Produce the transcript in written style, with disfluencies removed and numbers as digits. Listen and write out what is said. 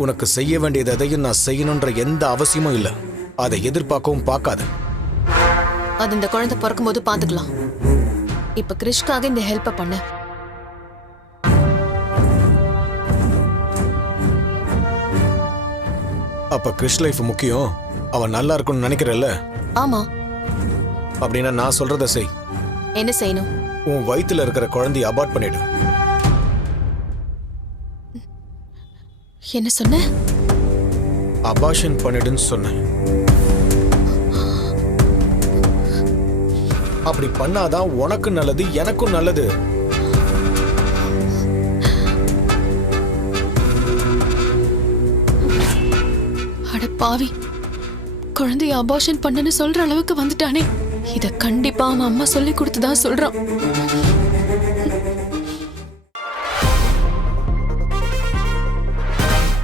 உனக்கு செய்ய வேண்டியது எதையும் நான் செய்யணுன்ற எந்த அவசியமும் இல்லை. அதை எதிர்பார்க்கவும் பார்க்காத. அது இந்த குழந்தை பிறக்கும் போது பாத்துக்கலாம். இப்ப கிறிஷ்காக இந்த ஹெல்ப்ப பண்ண. அப்ப கிறிஷ் லைஃப் முக்கியம். அவன் நல்லா இருக்கும்னு நினைக்கிறல்ல? ஆமா. அப்படின்னா நான் சொல்றத செய். என்ன செய்யணும்? உன் வயித்துல இருக்கிற குழந்தைய அபார்ட் பண்ணிடு. என்ன சொன்ன? அபார்ஷன் பண்ணிடுன்னு சொன்னேன். அப்படி பண்ணாதான் உனக்கு நல்லது, எனக்கும் நல்லது. அட பாவி, குழந்தைய அபார்ஷன் பண்ணனு சொல்ற அளவுக்கு வந்துட்டானே. இத கண்டிப்பா அவன் அம்மா சொல்லி கொடுத்துதான் சொல்றான்.